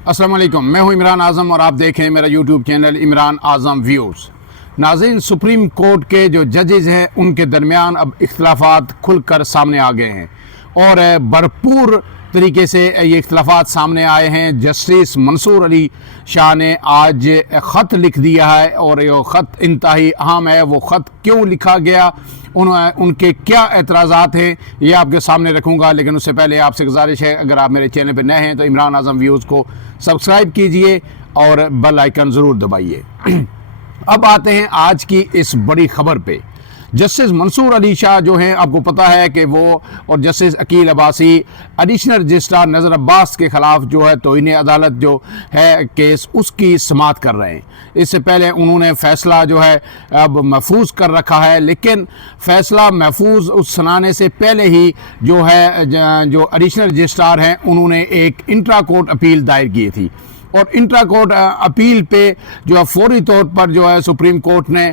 अस्सलाम वालेकुम, मैं हूं इमरान आज़म और आप देख रहे हैं मेरा यूट्यूब चैनल इमरान आज़म व्यूज़। नाज़रीन, सुप्रीम कोर्ट के जो जजेज़ हैं उनके दरमियान अब इख्तलाफात खुलकर सामने आ गए हैं और भरपूर तरीके से ये इख्तलाफात सामने आए हैं। जस्टिस मंसूर अली शाह ने आज ख़त लिख दिया है और ये ख़त इंतहाई अहम है। वो ख़त क्यों लिखा गया, उनके क्या एतराज़ात हैं, ये आपके सामने रखूँगा। लेकिन उससे पहले आपसे गुजारिश है, अगर आप मेरे चैनल पर नए हैं तो इमरान आज़म व्यूज़ को सब्सक्राइब कीजिए और बेल आइकन ज़रूर दबाइए। अब आते हैं आज की इस बड़ी ख़बर पे। जस्टिस मंसूर अली शाह जो हैं, आपको पता है कि वो और justice Akeel Abbasi additional registrar Nazar Abbas के ख़िलाफ़ जो है तौहीन अदालत जो है केस, उसकी समाअत कर रहे हैं। इससे पहले उन्होंने फ़ैसला जो है अब महफूज कर रखा है, लेकिन फ़ैसला महफूज उस सुनाने से पहले ही जो है जो एडिशनल रजिस्ट्रार हैं उन्होंने एक इंट्रा कोर्ट अपील दायर की थी और इंट्रा कोर्ट अपील पे जो है फौरी तौर पर जो है सुप्रीम कोर्ट ने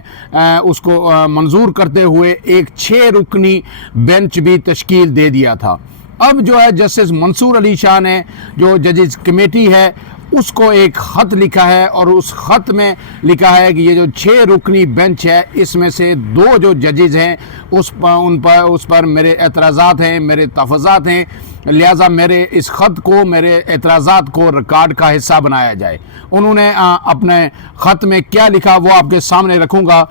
उसको मंजूर करते हुए एक 6 रुकनी बेंच भी तश्कील दे दिया था। अब जो है जस्टिस मंसूर अली शाह ने जो जजेस कमेटी है उसको एक ख़त लिखा है और उस ख़त में लिखा है कि ये जो 6 रुकनी बेंच है इसमें से 2 जो जजेस हैं उस पर मेरे एतराज़ात हैं, मेरे तहफ़्फ़ुज़ात हैं, लिहाजा मेरे इस ख़त को, मेरे एतराज़ात को रिकॉर्ड का हिस्सा बनाया जाए। उन्होंने अपने ख़त में क्या लिखा वो आपके सामने रखूँगा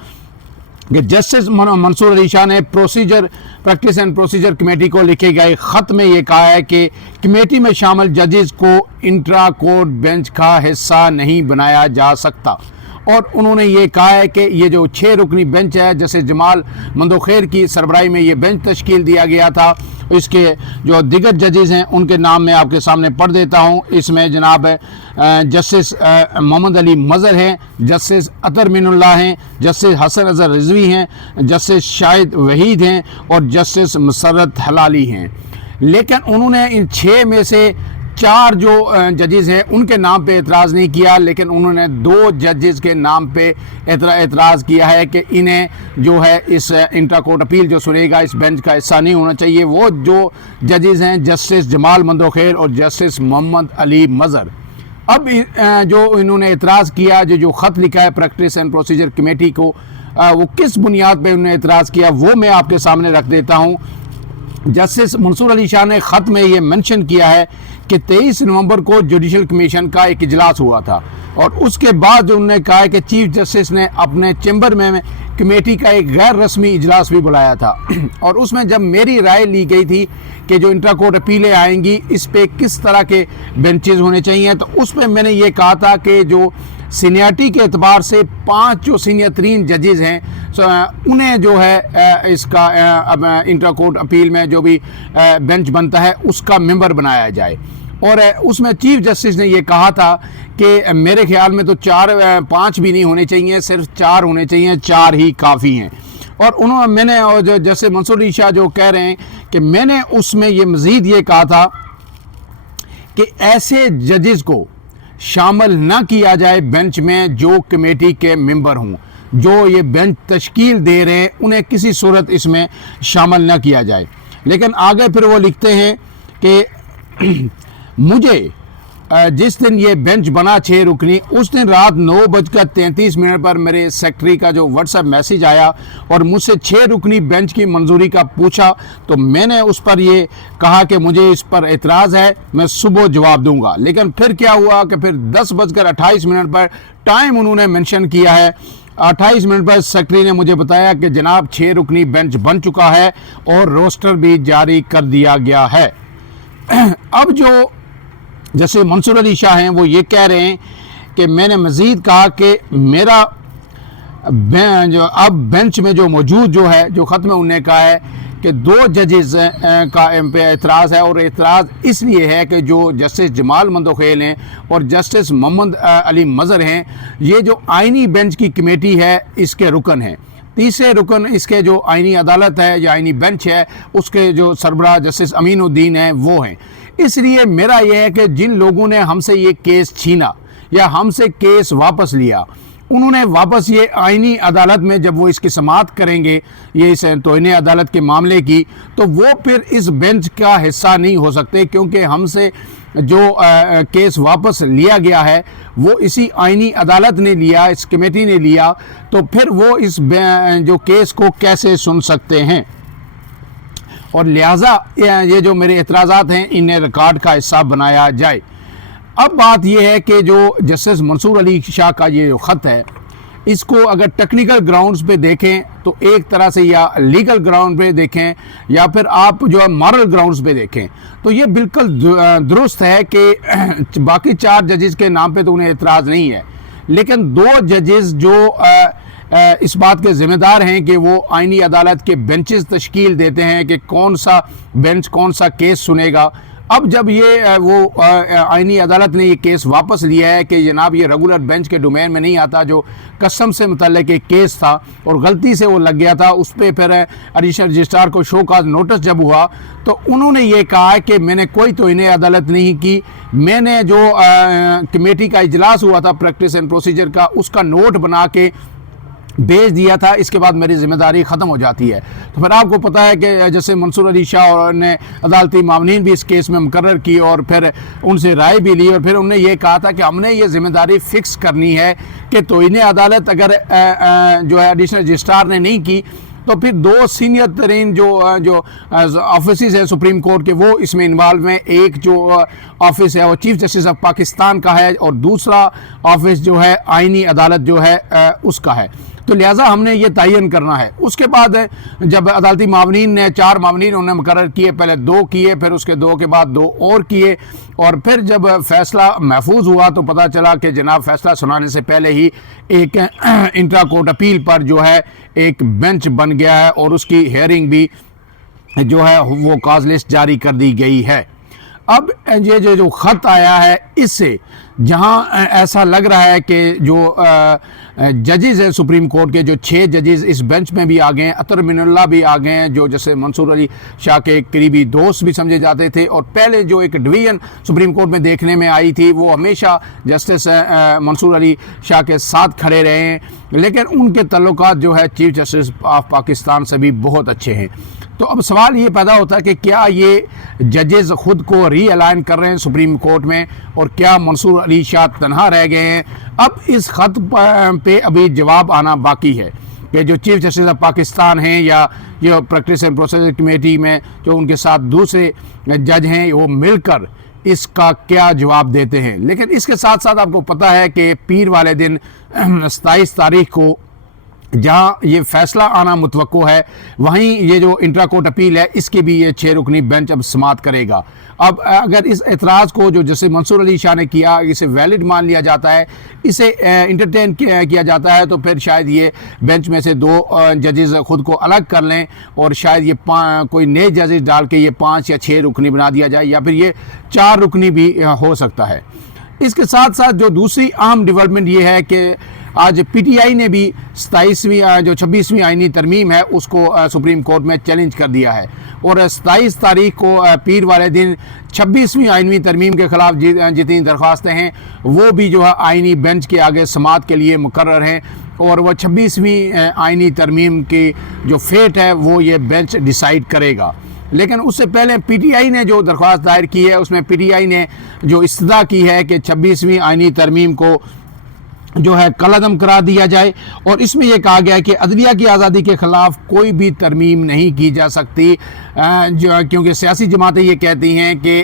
कि जस्टिस मंसूर अली शाह ने प्रैक्टिस एंड प्रोसीजर कमेटी को लिखे गए ख़त में ये कहा है कि कमेटी में शामिल जजेस को इंट्रा कोर्ट बेंच का हिस्सा नहीं बनाया जा सकता। और उन्होंने ये कहा है कि ये जो 6 रुकनी बेंच है, जैसे जमाल मंदोखैर की सरबराही में ये बेंच तश्कील दिया गया था, इसके जो दिगर जजेस हैं उनके नाम मैं आपके सामने पढ़ देता हूँ। इसमें जनाब जस्टिस मोहम्मद अली मज़हर हैं, जस्टिस अतर मिनुल्लाह हैं, जस्टिस हसन अज़हर रिजवी हैं, जस्टिस शाहिद वहीद हैं और जस्टिस मुसर्रत हलाली हैं। लेकिन उन्होंने इन 6 में से 4 जो जजेस हैं उनके नाम पे एतराज़ नहीं किया, लेकिन उन्होंने 2 जजेस के नाम पे एतराज़ किया है कि इन्हें जो है इस इंट्रा कोर्ट अपील जो सुनेगा इस बेंच का हिस्सा नहीं होना चाहिए। वो जो जजेस हैं जस्टिस जमाल मंदोखैर और जस्टिस मोहम्मद अली मज़हर। अब जो इन्होंने एतराज़ किया, जो ख़त लिखा है प्रैक्टिस एंड प्रोसीजर कमेटी को, वो किस बुनियाद पर उन्होंने एतराज़ किया वो मैं आपके सामने रख देता हूँ। जस्टिस मंसूर अली शाह ने ख़त में ये मेंशन किया है कि 23 नवंबर को जुडिशल कमीशन का एक इजलास हुआ था और उसके बाद उन्होंने कहा है कि चीफ जस्टिस ने अपने चैम्बर में कमेटी का एक गैर रस्मी इजलास भी बुलाया था और उसमें जब मेरी राय ली गई थी कि जो इंट्रा कोर्ट अपीलें आएंगी इस पे किस तरह के बेंचेस होने चाहिए, तो उस पर मैंने ये कहा था कि जो सीनियरिटी के एतबार से 5 जो सीनियर 3 जजेस हैं उन्हें जो है इसका अब इंट्रा कोर्ट अपील में जो भी बेंच बनता है उसका मेंबर बनाया जाए। और उसमें चीफ जस्टिस ने ये कहा था कि मेरे ख्याल में तो 5 भी नहीं होने चाहिए, सिर्फ 4 होने चाहिए, 4 ही काफ़ी हैं। और मैंने और जो जैसे मंसूर अली शाह जो कह रहे हैं कि मैंने उसमें ये मज़ीद ये कहा था कि ऐसे जजेस को शामिल ना किया जाए बेंच में जो कमेटी के मेंबर हों, जो ये बेंच तश्कील दे रहे हैं उन्हें किसी सूरत इसमें शामिल ना किया जाए। लेकिन आगे फिर वो लिखते हैं कि मुझे जिस दिन ये बेंच बना 6 रुकनी, उस दिन रात 9:33 पर मेरे सेक्रेटरी का जो व्हाट्सएप मैसेज आया और मुझसे 6 रुकनी बेंच की मंजूरी का पूछा, तो मैंने उस पर ये कहा कि मुझे इस पर एतराज़ है, मैं सुबह जवाब दूंगा। लेकिन फिर क्या हुआ कि फिर 10:28 पर टाइम उन्होंने मेंशन किया है, 28 मिनट पर सेक्रेटरी ने मुझे बताया कि जनाब 6 रुकनी बेंच बन चुका है और रोस्टर भी जारी कर दिया गया है। अब जो जैसे मंसूर अली शाह हैं वो ये कह रहे हैं कि मैंने मज़ीद कहा कि मेरा जो अब बेंच में जो मौजूद जो है, जो ख़त में उन्होंने कहा है कि 2 जजेस का पे एतराज़ है और एतराज़ इसलिए है कि जो जस्टिस जमाल मंदोखैर हैं और जस्टिस मोहम्मद अली मज़हर हैं, ये जो आइनी बेंच की कमेटी है इसके रुकन हैं। तीसरे रुकन इसके जो आइनी अदालत है या आइनी बेंच है उसके जो सरबराह जस्टिस अमीनुद्दीन हैं वो हैं। इसलिए मेरा यह है कि जिन लोगों ने हमसे ये केस छीना या हमसे केस वापस लिया उन्होंने वापस ये आईनी अदालत में जब वो इसकी समाअत करेंगे ये इस तौहीन अदालत के मामले की, तो वो फिर इस बेंच का हिस्सा नहीं हो सकते, क्योंकि हमसे जो केस वापस लिया गया है वो इसी आईनी अदालत ने लिया, इस कमेटी ने लिया, तो फिर वो इस जो केस को कैसे सुन सकते हैं। और लिहाजा ये जो मेरे एतराज़ात हैं इन्हें रिकॉर्ड का हिस्सा बनाया जाए। अब बात यह है कि जो जस्टिस मंसूर अली शाह का ये जो ख़त है, इसको अगर टेक्निकल ग्राउंड्स पे देखें तो एक तरह से, या लीगल ग्राउंड पे देखें, या फिर आप जो है मॉरल ग्राउंड्स पे देखें, तो ये बिल्कुल दुरुस्त है कि बाकी 4 जजेस के नाम पे तो उन्हें एतराज़ नहीं है, लेकिन 2 जजेस जो इस बात के ज़िम्मेदार हैं कि वो आईनी अदालत के बेंचेस तश्कील देते हैं कि कौन सा बेंच कौन सा केस सुनेगा। अब जब ये वो आईनी अदालत ने ये केस वापस लिया है कि जनाब ये रेगुलर बेंच के डोमेन में नहीं आता, जो कस्टम से मुतल्लिक एक केस था और गलती से वो लग गया था, उस पर फिर एडिशनल रजिस्ट्रार को शो का नोटिस जब हुआ तो उन्होंने ये कहा कि मैंने कोई तौहीन अदालत नहीं की, मैंने जो कमेटी का इजलास हुआ था प्रैक्टिस एंड प्रोसीजर का, उसका नोट बना के भेज दिया था, इसके बाद मेरी जिम्मेदारी ख़त्म हो जाती है। तो फिर आपको पता है कि जैसे मंसूर अली शाह और ने अदालती मामलीन भी इस केस में मुकर्रर की और फिर उनसे राय भी ली, और फिर उन्होंने ये कहा था कि हमने ये जिम्मेदारी फ़िक्स करनी है कि तौहीन अदालत अगर जो है एडिशनल रजिस्ट्रार ने नहीं की तो फिर 2 सीनियर तरीन जो ऑफिस हैं सुप्रीम कोर्ट के वो इसमें इन्वॉल्व हैं। एक जो ऑफिस है वो चीफ जस्टिस ऑफ पाकिस्तान का है और दूसरा ऑफिस जो है आईनी अदालत जो है उसका है। तो लिहाजा हमने ये तयन करना है। उसके बाद जब अदालती मामलीन ने 4 मामलीन उन्होंने मुकर्रर किए, पहले 2 किए, फिर उसके 2 के बाद 2 और किए, और फिर जब फैसला महफूज हुआ तो पता चला कि जनाब फैसला सुनाने से पहले ही एक इंट्रा कोर्ट अपील पर जो है एक बेंच बन गया है और उसकी हेयरिंग भी जो है वो कॉज लिस्ट जारी कर दी गई है। अब ये जो ख़त आया है इससे जहां ऐसा लग रहा है कि जो जजेस हैं सुप्रीम कोर्ट के, जो 6 जजेस इस बेंच में भी आ गए हैं, अतर मिनुल्लाह भी आ गए हैं, जो जैसे मंसूर अली शाह के करीबी दोस्त भी समझे जाते थे, और पहले जो एक डिवीज़न सुप्रीम कोर्ट में देखने में आई थी वो हमेशा जस्टिस मंसूर अली शाह के साथ खड़े रहे हैं, लेकिन उनके तल्लुकात जो है चीफ जस्टिस ऑफ पाकिस्तान से भी बहुत अच्छे हैं। तो अब सवाल ये पैदा होता है कि क्या ये जजेस ख़ुद को रीअलाइन कर रहे हैं सुप्रीम कोर्ट में, और क्या मंसूर अली शाह तनहा रह गए हैं। अब इस ख़त पे अभी जवाब आना बाकी है कि जो चीफ जस्टिस ऑफ पाकिस्तान हैं या जो प्रैक्टिस एंड प्रोसीजर कमेटी में जो उनके साथ दूसरे जज हैं वो मिलकर इसका क्या जवाब देते हैं। लेकिन इसके साथ साथ आपको पता है कि पीर वाले दिन 27 तारीख को जहाँ ये फैसला आना मुतवक्को है, वहीं ये जो इंट्रा कोर्ट अपील है इसकी भी ये 6 रुकनी बेंच अब समाअत करेगा। अब अगर इस एतराज़ को जो जैसे मंसूर अली शाह ने किया इसे वैलिड मान लिया जाता है, इसे इंटरटेन किया जाता है, तो फिर शायद ये बेंच में से 2 जजेस ख़ुद को अलग कर लें और शायद ये कोई नए जजेस डाल के ये 5 या 6 रुकनी बना दिया जाए, या फिर ये 4 रुकनी भी हो सकता है। इसके साथ साथ जो दूसरी अहम डेवलपमेंट ये है कि आज पीटीआई ने भी 26वीं आईनी तरमीम है उसको सुप्रीम कोर्ट में चैलेंज कर दिया है, और 27 तारीख को पीर वाले दिन 26वीं आईनी तरमीम के ख़िलाफ़ जितनी दरख्वास्तें हैं वो भी जो है आईनी बेंच के आगे समाअत के लिए मुकर्रर हैं, और वह 26वीं आईनी तरमीम की जो फेट है वो ये बेंच डिसाइड करेगा। लेकिन उससे पहले पीटीआई ने जो दरख्वास्त दायर की है उसमें पीटीआई ने जो इस्तदा की है कि 26वीं आईनी तरमीम को जो है कलअदम करा दिया जाए, और इसमें यह कहा गया है कि अदलिया की आज़ादी के ख़िलाफ़ कोई भी तरमीम नहीं की जा सकती, क्योंकि सियासी जमातें ये कहती हैं कि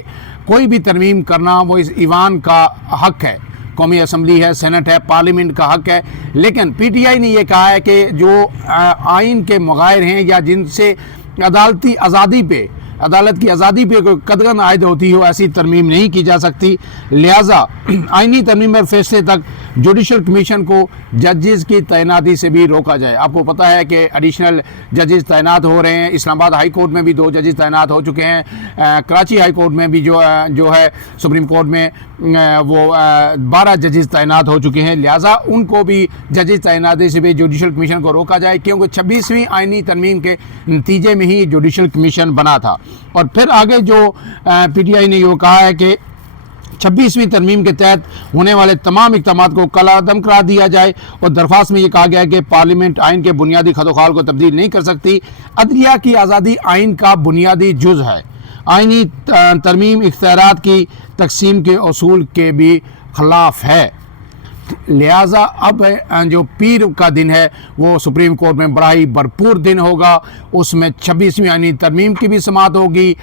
कोई भी तरमीम करना वो इस ईवान का हक़ है, कौमी असम्बली है, सेनेट है, पार्लियामेंट का हक़ है। लेकिन पीटीआई ने यह कहा है कि जो आइन के मुग़ायर हैं या जिनसे अदालती आज़ादी पे, अदालत की आज़ादी पे कोई कदगन आयद होती हो, ऐसी तरमीम नहीं की जा सकती। लिहाजा आइनी तरमीम पर फैसले तक जुडिशल कमीशन को जजेस की तैनाती से भी रोका जाए। आपको पता है कि एडिशनल जजेस तैनात हो रहे हैं, इस्लामाबाद हाई कोर्ट में भी 2 जजेस तैनात हो चुके हैं, कराची हाई कोर्ट में भी जो है सुप्रीम कोर्ट में वो 12 जजेस तैनात हो चुके हैं। लिहाजा उनको भी जजेस तैनाती से भी जुडिशल कमीशन को रोका जाए, क्योंकि 26वीं आइनी तरमीम के नतीजे में ही जुडिशल कमीशन बना था। और फिर आगे जो पीटीआई ने ये कहा है कि 26वीं तरमीम के तहत होने वाले तमाम इक़दामात को कलाअदम करार दिया जाए। और दरख्वास्त में ये कहा गया है कि पार्लियामेंट आइन के बुनियादी खतोखाल को तब्दील नहीं कर सकती। अदलिया की आज़ादी आइन का बुनियादी जुज़ है। आइनी तरमीम इख्तियारात की तकसीम के असूल के भी खिलाफ है। लिहाजा अब जो पीर का दिन है वो सुप्रीम कोर्ट में बड़ा ही भरपूर दिन होगा। उसमें 26वीं आइनी तरमीम की भी समाअत होगी।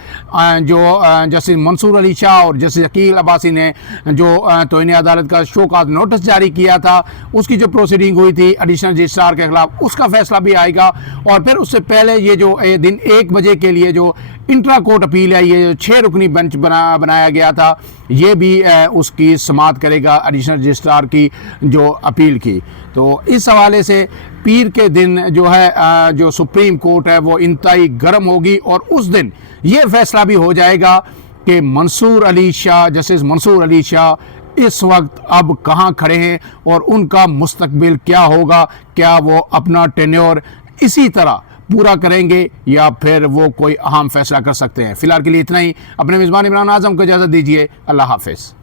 जो जस्टिस मंसूर अली शाह और जस्टिस अकील अब्बासी ने जो तौहीन अदालत का शोकॉज नोटिस जारी किया था, उसकी जो प्रोसीडिंग हुई थी एडिशनल रजिस्ट्रार के खिलाफ, उसका फैसला भी आएगा। और फिर उससे पहले ये जो दिन 1 बजे के लिए जो इंट्रा कोर्ट अपील है, ये 6 रुकनी बेंच बनाया गया था, ये भी उसकी समाअत करेगा एडिशनल रजिस्ट्रार की जो अपील की। तो इस हवाले से पीर के दिन जो है जो सुप्रीम कोर्ट है वो इंतहाई गर्म होगी। और उस दिन ये फैसला भी हो जाएगा कि मंसूर अली शाह, जस्टिस मंसूर अली शाह इस वक्त अब कहाँ खड़े हैं और उनका मुस्तकबिल क्या होगा। क्या वो अपना टेन्योर इसी तरह पूरा करेंगे या फिर वो कोई अहम फैसला कर सकते हैं। फिलहाल के लिए इतना ही। अपने मेज़बान इमरान आज़म को इजाज़त दीजिए। अल्लाह हाफ़िज़।